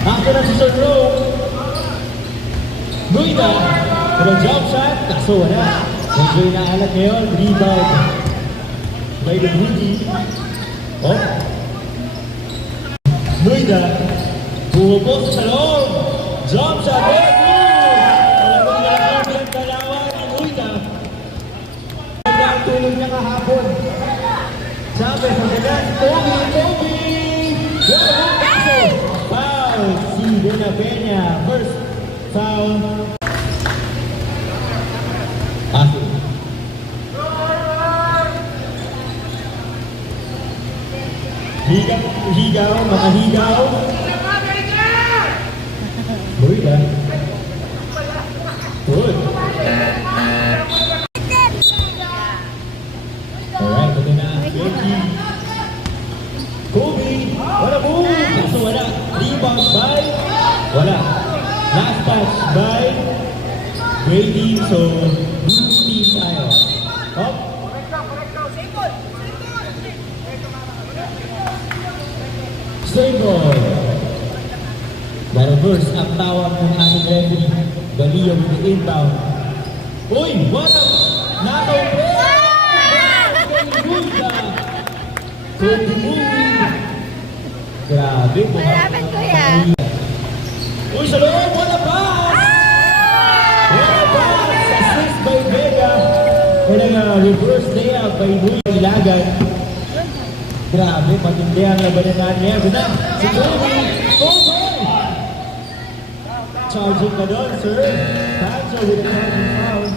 After na si Sir Rome. Nuida. Pero jump shot. Kaso wala. Medyo inaalat ngayon. Rebound. By the Rudy. Oh. Nuida. Buhubos sa loob. Jump shot. Talagang nalaman ang dalawa ni Nuida. Ang tulong niya kahapon. Sabi sa kanan. Kobe! Foul! Si Dona Peña. First foul. Asin. Higaw, makahigaw. Nuida. Good. Alright, ito na. Kobe. Wala boom. Kaso wala. Rebound by. Wala. Last touch by Grady. So, blue team tayo. Up. Stable. Na-reverse ang tawag ng ating referee. Galio with the inbound. Uy! What a... Nakaw po! So, moving. Grabe. Malapit ko yan. Uy, sa loob! What a pass! What a pass! Assist by Vega. And a reverse layup by Luis Ilagan. Grabe, matindi ang labanan natin. Ganda, si Kobe. Kobe! Charging ka doon, sir. Pancho with a charging foul.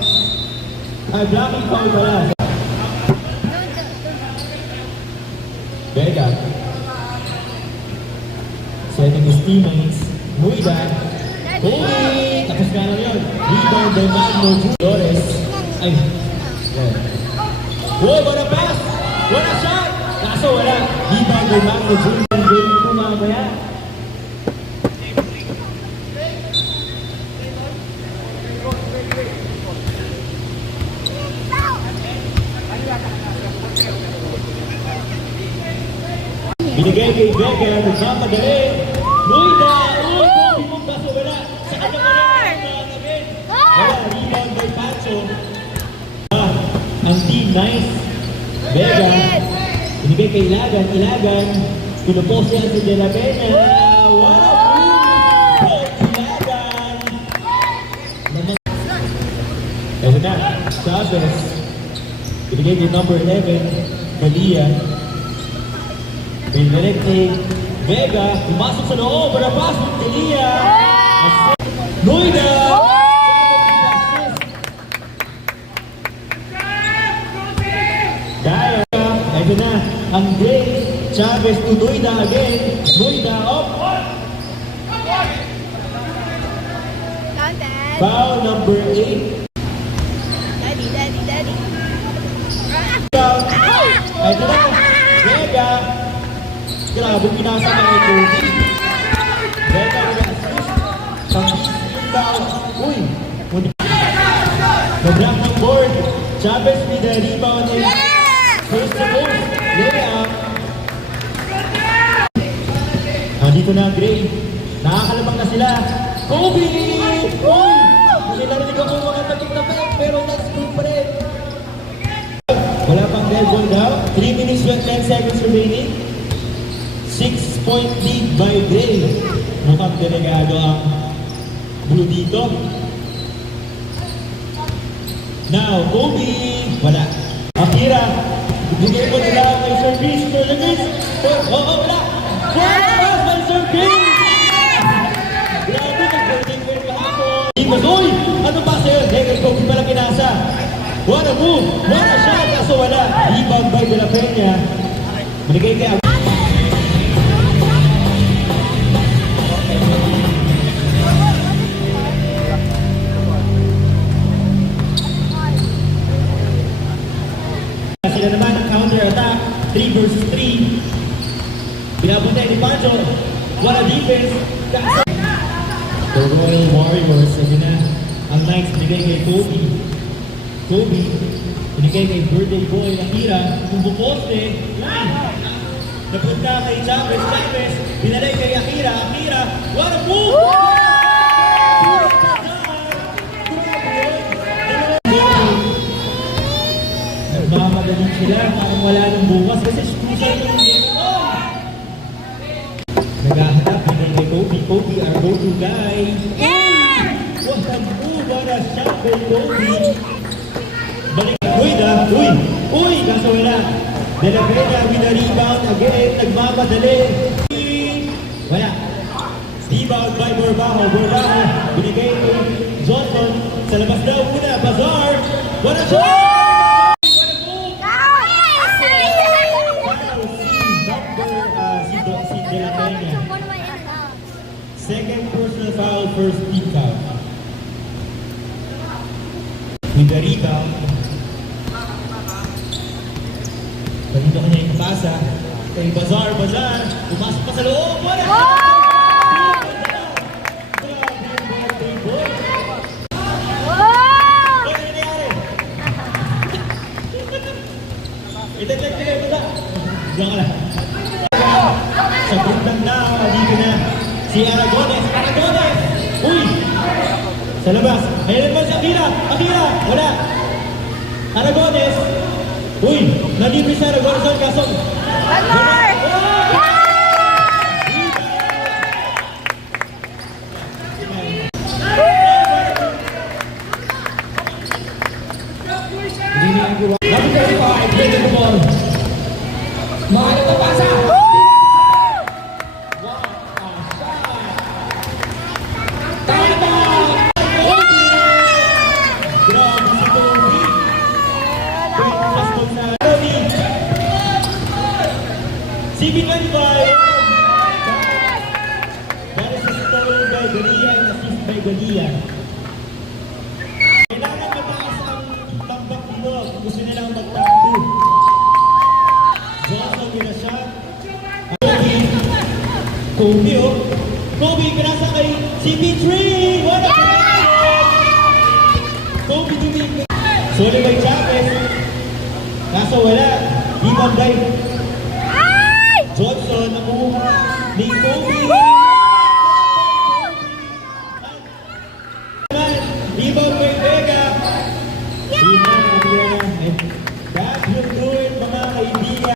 Ay, blocking foul pala. Vega. Setting his teammates. Nuida. Kobe! Tapos ka na yun. Rebound by Magno Flores. Ay. Uy, what a pass! What a shot! Kaso wala. Rebound by Magno Flores. Galing po mamaya. Binigay kay Vega, nagmamadali. Nuida! Uy, Kobe mong kaso wala. Sa kanya again. Wala, rebound by Pancho. Ang team, nice. Vega. Binigay kay Ilagan. Ilagan. Pinupos yan si De La Peña. Wala! Ilagan. Ito na, Chavez. Binigay kay number 11, Galia. Binigay kay Vega, pumasok sa loob, para pass with Galia. Nuida! Daya, ito na, ang Gray, Chavez to Nuida again. Nuida, up. Foul number 8. Daddy. Ito na, Vega. Grabe, pinasa ka kay Kobe. Vega with the assist. Pang-inbound. Uy! Nag-drop ng board. Chavez with the rebound. First to post. Layup. Dito na ang Gray. Nakakalabang na sila. Kobe! Uy! Kasi narinig ako mga patik na pero that's good pa rin. Wala pang dead ball daw. 3 minutes with 10 seconds remaining. 6-point lead by Gray. Mukhang delegado ang blue dito. Now, Kobe. Wala. Akira. Bigay ko nila kay service. Service. Wala. Wala by service. Grabe, nag-holding ko yung kahapon. Uy! Ano ba sa'yo? Kay Kobe pala kinasa. What a move! What a shot! Kaso wala. Rebound by De La Peña. Binigay kay sila naman ang counter-attack. 3 versus 3. Binabuntay ni Pancho. What a defense. The Royal Warriors. Sabi na, ang Knights binigay kay Kobe. Kobe, binigay kay birthday boy Akira. Kung buposte, line. Napunta kay Chavez. Chavez, binalay kay Akira. Akira, what a kay Kobe. Kobe, our go-to guy. Yeah! What a move! What a shot by Kobe. Balik. Uy na! Uy! Uy! Kaso wala. De La Peña with a rebound again. Nagmamadali. Wala. Rebound by Borbajo. Borbajo. Binigay kay Johnson. Sa labas daw muna. Bazar. What a shot! Si De La Peña. Second personal foul, first team foul. With the rebound. Kanina ko niya yung pasa. Kay Bazar, Bazar. Pumasok pa sa loob. Wala! Grabe yung birthday boy. Ano nangyari? Itek-tek-tek. Wala. Diyan ka lang. Sa bundang na, dito na. Si Aragones. Aragones! Uy! Sa labas. Ayan naman si Akira. Akira! Wala. Aragones. Uy! Nalibre si Aragones. Kaso. Number 35, bring the ball. Mahal ito pasa. CB25! That is a stolen by Galia and assist by Galia. Kailangan mataas ang tambak dito kung gusto nilang magtakbo. Johnson with a shot. Kobe. Kobe, oh. Kobe, pinasa kay CB3! What a Kobe to me. Sorry by Chavez. Kaso wala. Rebound by